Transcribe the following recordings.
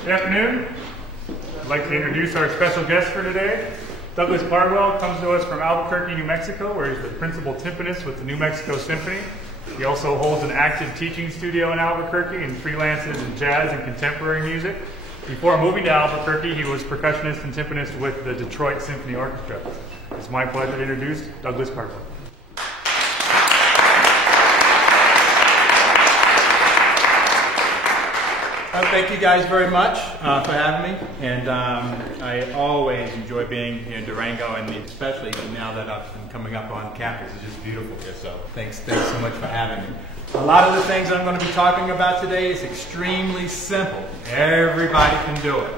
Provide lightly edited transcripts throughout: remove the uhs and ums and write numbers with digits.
Good afternoon. I'd like to introduce our special guest for today. Douglas Cardwell comes to us from Albuquerque, New Mexico, where he's the principal timpanist with the New Mexico Symphony. He also holds an active teaching studio in Albuquerque and freelances in jazz and contemporary music. Before moving to Albuquerque, he was percussionist and timpanist with the Detroit Symphony Orchestra. It's my pleasure to introduce Douglas Cardwell. Thank you guys very much for having me, and I always enjoy being here in Durango, and especially now that I've been coming up on campus. It's just beautiful here, so thanks so much for having me. A lot of the things I'm going to be talking about today is extremely simple. Everybody can do it.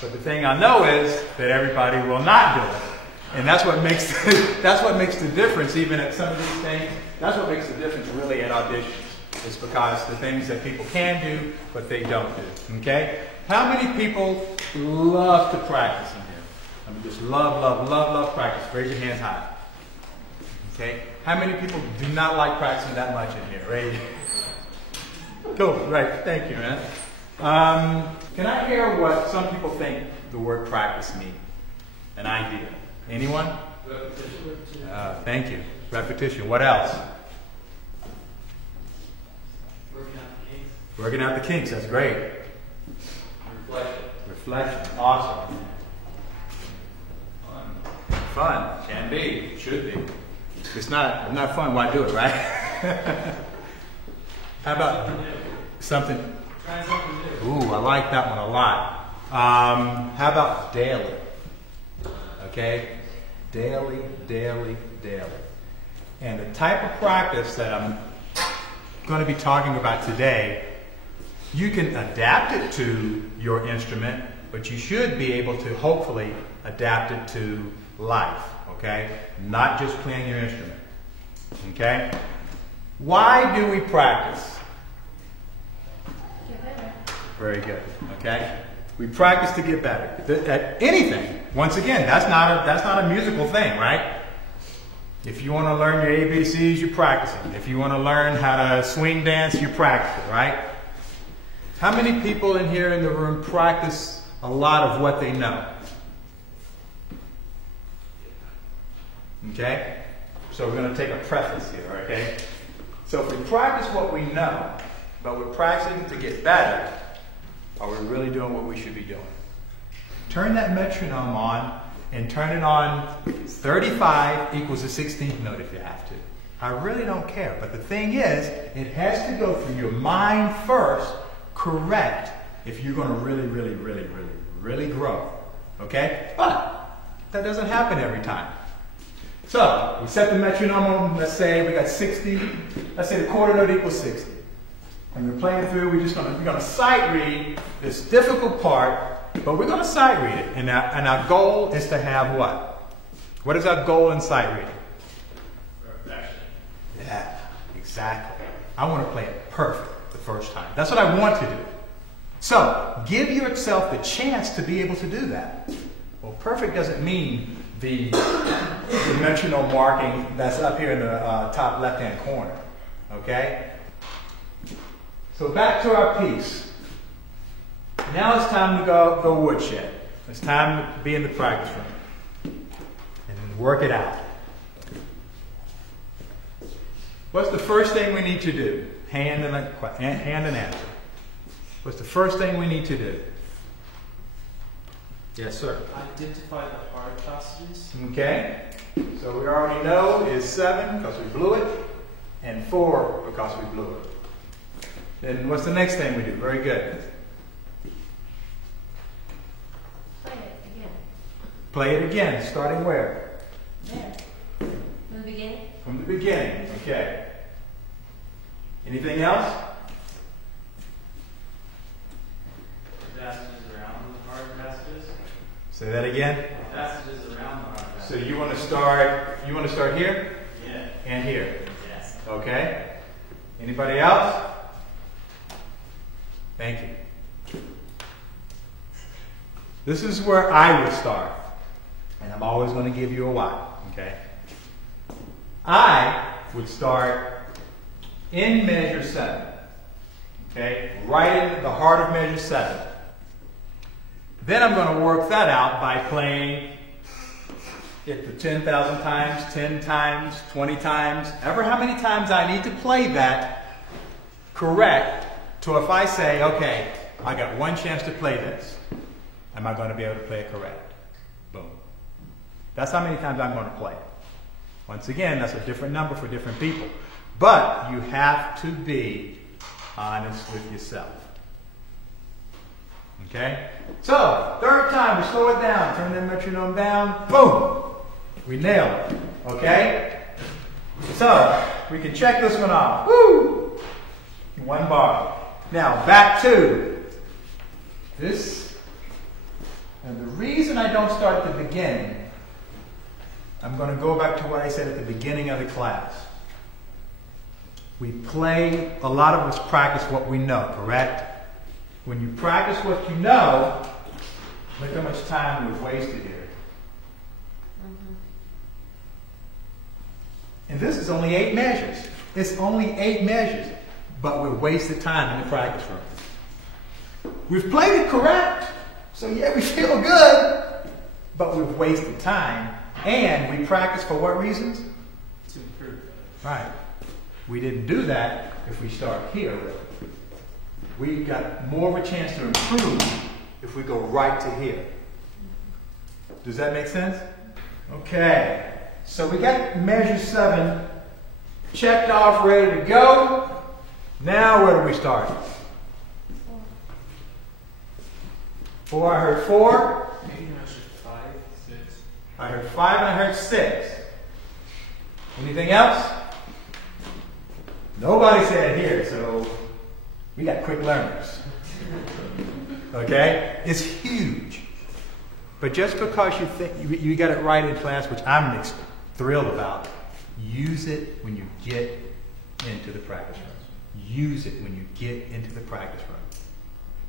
But the thing I know is that everybody will not do it. And that's what makes the difference even at some of these things. That's what makes the difference really at auditions. It's because the things that people can do, but they don't do. Okay? How many people love to practice in here? I mean, just love practice. Raise your hands high. Okay? How many people do not like practicing that much in here? Right? Cool. Right. Thank you, man. Can I hear what some people think the word practice means? An idea. Anyone? Repetition. Thank you. Repetition. What else? Working out the kinks, that's great. Reflection, awesome. Fun, can be, should be. If it's not fun, why do it, right? How about something? Try something new. Ooh, I like that one a lot. How about daily? Okay, daily. And the type of practice that I'm going to be talking about today, you can adapt it to your instrument, but you should be able to hopefully adapt it to life, okay? Not just playing your instrument, okay? Why do we practice? Get better. Very good, okay? We practice to get better. At anything, once again, that's not a musical thing, right? If you want to learn your ABCs, you're practicing. If you want to learn how to swing dance, you practice, right? How many people in here in the room practice a lot of what they know? Okay? So we're going to take a preface here, okay? So if we practice what we know, but we're practicing to get better, are we really doing what we should be doing? Turn that metronome on and turn it on 35 equals the 16th note if you have to. I really don't care. But the thing is, it has to go through your mind first, correct, if you're going to really grow. Okay? But that doesn't happen every time. So, we set the metronome on, let's say we got 60, let's say the quarter note equals 60. And we're playing through, we're going to sight read this difficult part, but we're going to sight read it. And our goal is to have what? What is our goal in sight reading? Perfection. Yeah, exactly. I want to play it perfect the first time. That's what I want to do. So, give yourself the chance to be able to do that. Well, perfect doesn't mean the metronome marking that's up here in the top left-hand corner. Okay? So back to our piece. Now it's time to go woodshed. It's time to be in the practice room and work it out. What's the first thing we need to do? Hand and answer. What's the first thing we need to do? Yes, sir. Identify the hard passages. Okay. So we already know is 7 because we blew it, and 4 because we blew it. Then what's the next thing we do? Very good. Play it again. Play it again, starting where? There. From the beginning. From the beginning. Okay. Anything else? Passages around the hard passages. Say that again. Passages around the hard passages. So you want to start here? Yeah. And here. Yes. Okay. Anybody else? Thank you. This is where I would start. And I'm always going to give you a why. Okay? I would start in measure 7. Okay, right in the heart of measure 7. Then I'm going to work that out by playing it for 10,000 times, 10 times, 20 times, ever how many times I need to play that correct to if I say, okay, I got one chance to play this, am I going to be able to play it correct? Boom. That's how many times I'm going to play it. Once again, that's a different number for different people. But you have to be honest with yourself. Okay? So, third time, we slow it down. Turn that metronome down. Boom! We nail it. Okay? So, we can check this one off. Woo! One bar. Now, back to this. And the reason I don't start at the beginning, I'm going to go back to what I said at the beginning of the class. We play, a lot of us practice what we know, correct? When you practice what you know, look how much time we've wasted here. And this is only 8 measures. It's only 8 measures, but we've wasted time in the practice room. We've played it correct, so yeah, we feel good, but we've wasted time. And we practice for what reasons? To improve. Right. We didn't do that if we start here. We got more of a chance to improve if we go right to here. Does that make sense? Okay. So we got measure 7 checked off, ready to go. Now where do we start? 4. I heard 4. Maybe I should 5, 6. I heard 5 and I heard 6. Anything else? Nobody said here, so we got quick learners. Okay? It's huge. But just because you think you got it right in class, which I'm thrilled about, use it when you get into the practice room. Use it when you get into the practice room.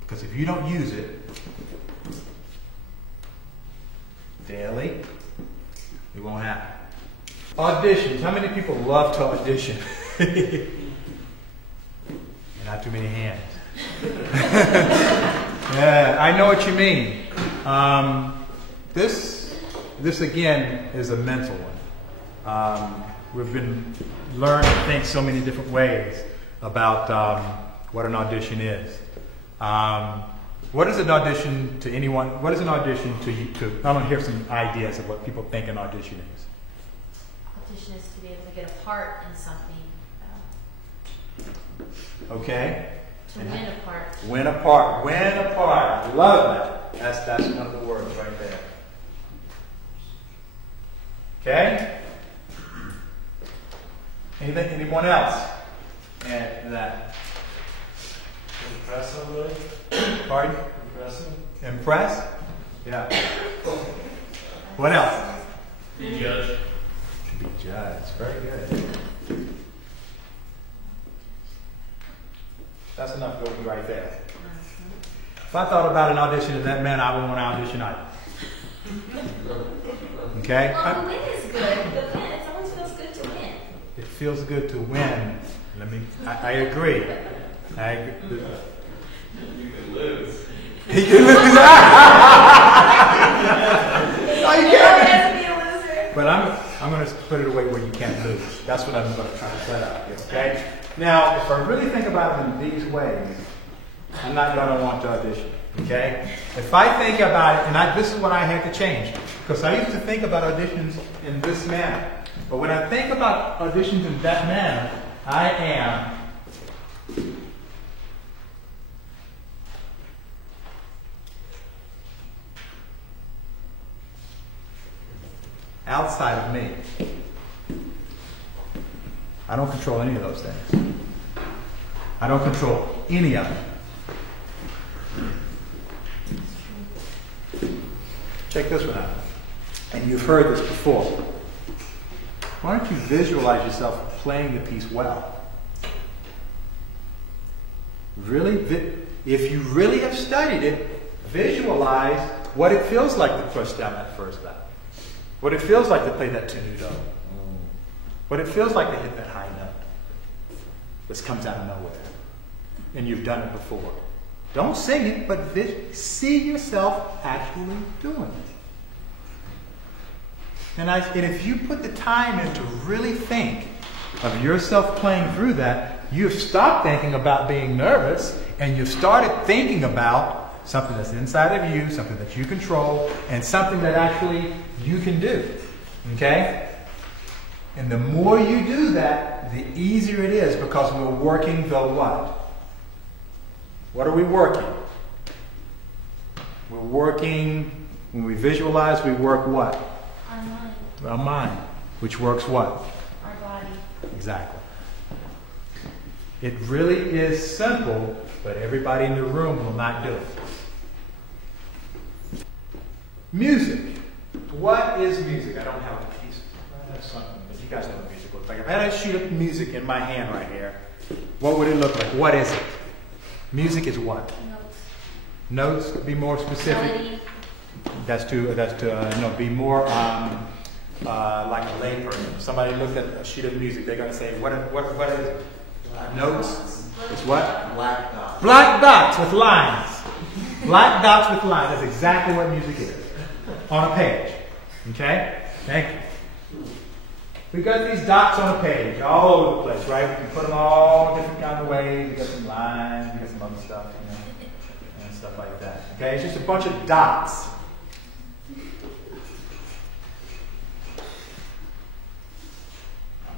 Because if you don't use it daily, it won't happen. Auditions. How many people love to audition? Not too many hands. Yeah, I know what you mean. This again is a mental one. We've been learning to think so many different ways about what an audition is. What is an audition to anyone? What is an audition to you? I want to hear some ideas of what people think an audition is. Audition is to be able to get a part in something. Okay. To win a part. Win a part. Win a part. I love that. That's one of the words right there. Okay? Anyone else add to that? Impress somebody? Pardon? Impress them? Impress? Yeah. What else? Be judged. Be judged. Very good. That's enough to go right there. If I thought about an audition and that meant I wouldn't want to audition either. Okay? Well, the win is good. The win, it always feels good to win. It feels good to win. I agree. I agree. You can lose. He can lose. No, you can't. Has to be a loser. But I'm going to put it away where you can't lose. That's what I'm going to try to set up here, okay? Now, if I really think about it in these ways, I'm not going to want to audition, okay? If I think about it, and this is what I had to change, because I used to think about auditions in this manner. But when I think about auditions in that manner, I am outside of me. I don't control any of those things. I don't control any of them. Check this one out. And you've heard this before. Why don't you visualize yourself playing the piece well? Really? If you really have studied it, visualize what it feels like to push down that first note. What it feels like to play that tenuto. What it feels like to hit that high note. This comes out of nowhere. and you've done it before. Don't sing it, but see yourself actually doing it. And if you put the time in to really think of yourself playing through that, you've stopped thinking about being nervous, and you've started thinking about something that's inside of you, something that you control, and something that actually you can do. Okay? And the more you do that, the easier it is, because we're working the what? What are we working? We're working, when we visualize, we work what? Our mind, Our mind, which works what? our body. Exactly. It really is simple, but everybody in the room will not do it. Music. What is music? I don't have a piece. I have something, but you guys know what music looks like. If I had a sheet of music in my hand right here, what would it look like? What is it? Music is what? Notes. Notes? Be more specific. Melody. That's to be more like a layperson. Somebody looked at a sheet of music, they're going to say, what is it? Notes? It's what? Black dot. Black dots with lines. Black dots with lines. That's exactly what music is. On a page. Okay? Thank you. We've got these dots on a page all over the place, right? We can put them all different kind of ways. We've got some lines, we've got some other stuff, and stuff like that. Okay? It's just a bunch of dots.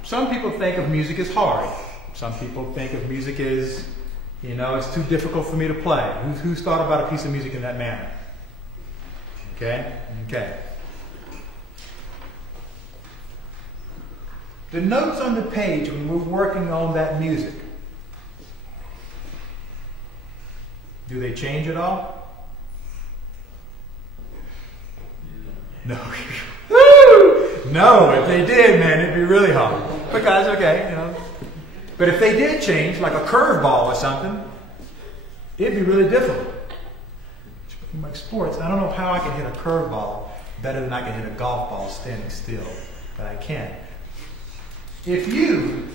Some people think of music as hard. Some people think of music as, it's too difficult for me to play. Who's thought about a piece of music in that manner? Okay? Okay. The notes on the page when we're working on that music, do they change at all? No. Woo! No, if they did, man, it'd be really hard. Because, But if they did change, like a curveball or something, it'd be really difficult. Like sports, I don't know how I can hit a curveball better than I can hit a golf ball standing still, but I can. If you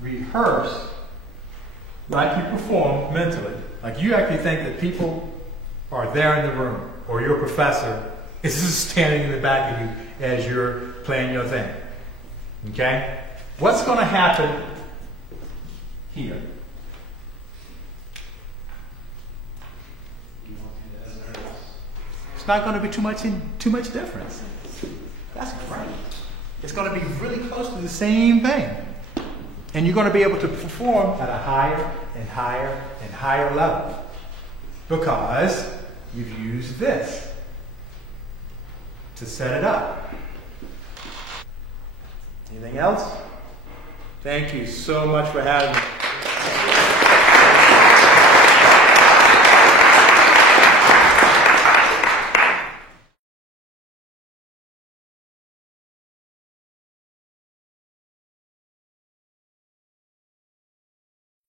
rehearse like you perform mentally, like you actually think that people are there in the room, or your professor is just standing in the back of you as you're playing your thing. Okay? What's going to happen here? It's not going to be too much difference. That's great. It's going to be really close to the same thing. And you're going to be able to perform at a higher and higher and higher level. Because you've used this to set it up. Anything else? Thank you so much for having me.